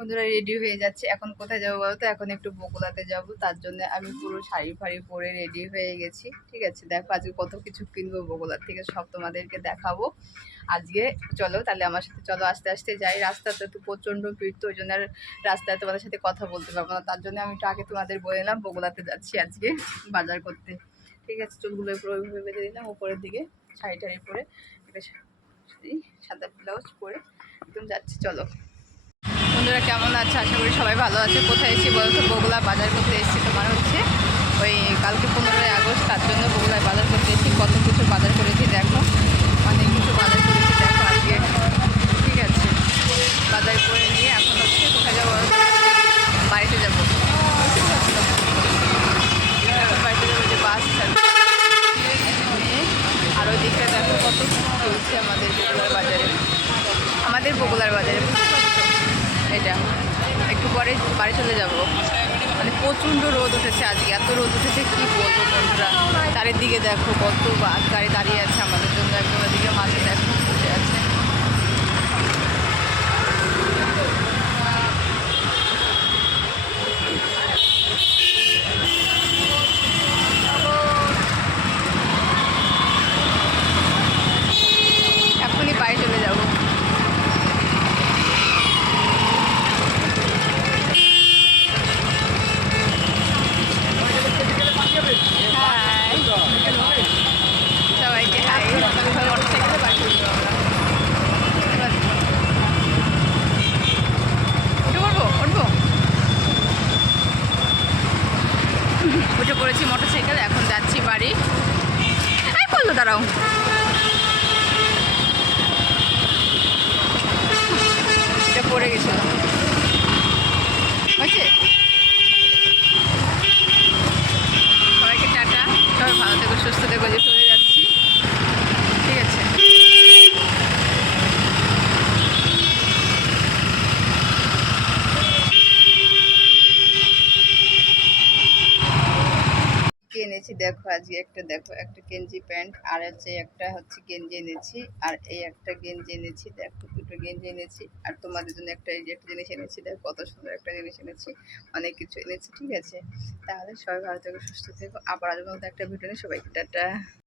বন্ধুরা রেডি হয়ে যাচ্ছে। এখন কোথায় যাব বলতো? এখন একটু বকুলাতে যাব। তার জন্য আমি পুরো শাড়ি ফাড়ি পরে রেডি হয়ে গেছি। ঠিক আছে? দেখো আজকে কত কিছু কিনবো বকুলার থেকে। সব তোমাদেরকে দেখাবো। আজকে চলো তাহলে আমার সাথে চলো আস্তে আস্তে যাই। রাস্তাতে তো প্রচণ্ড ভিড়, তো ওই জন্য আর রাস্তায় তোমাদের সাথে কথা বলতে পারব না। তার জন্য আমি একটু আগে তোমাদের বলে নিলাম বগুলাতে যাচ্ছি আজকে বাজার করতে। ঠিক আছে? চুলগুলো পুরো ওইভাবে বেঁধে দিলাম, উপরের দিকে শাড়ি টাড়ি পরে। সাদা ব্লাউজ পরে একদম যাচ্ছি। চলো। বন্ধুরা কেমন আছে? আশা করি সবাই ভালো আছে। কোথায় এসেছি বলো তো বগুলা বাজার করতে এসেছি তোমার হচ্ছে। ওই কালকে পনেরোই আগস্ট, তার জন্য বগুলায় বাজার করতে এসেছি। কত কিছু বাজার করেছি, দেখো। অনেক কিছু বাজার করেছি, দেখো আজকে। ঠিক আছে। বাজার করে নিয়ে এখন হচ্ছে কোথায় যাব? বাড়িতে যাব। বাড়িতে যাব যে বাস আর ওইদিকে দেখো কত চলছে আমাদের বগুলার বাজারে। আমাদের বগুলার বাজারে। পরে বাড়ি চলে যাব। মানে প্রচণ্ড রোদ উঠেছে আজকে। এত রোদ উঠেছে, কি বলব বন্ধুরা? চারিদিকে দেখো কত বাস গাড়ি দাঁড়িয়ে আছে আমাদের জন্য একদম ওদিকে মাঝে দেখো বসে আছে এখনই বাড়ি চলে যাব হাই সবাইকে হাই মোটরসাইকেলে বাড়ি চলে যাব আমরা উঠে পড়ব উঠবো উঠে পড়েছি মোটরসাইকেল, এখন যাচ্ছি বাড়ি। এই বলল দাঁড়াও। এটা পড়ে গেছিল হয়েছে? সবাইকে টাটা। সবাই ভালো থেকো, সুস্থ থেকো, যে চলে যাচ্ছি ঠিক আছে কি এনেছি, দেখো আজকে একটা, দেখো একটা গেঞ্জি প্যান্ট, আর হচ্ছে একটা হচ্ছে গেঞ্জি এনেছি, আর এই একটা গেঞ্জি এনেছি, দেখো দুটো গেঞ্জি এনেছি, আর তোমাদের জন্য একটা এই যে একটা জিনিস এনেছি, দেখো কত সুন্দর একটা জিনিস এনেছি, অনেক কিছু এনেছি, ঠিক আছে? তাহলে সবাই ভালো থেকো, সুস্থ থেকো, আবার আজ মতো একটা ভিডিও নিয়ে সবাইকে, টাটা।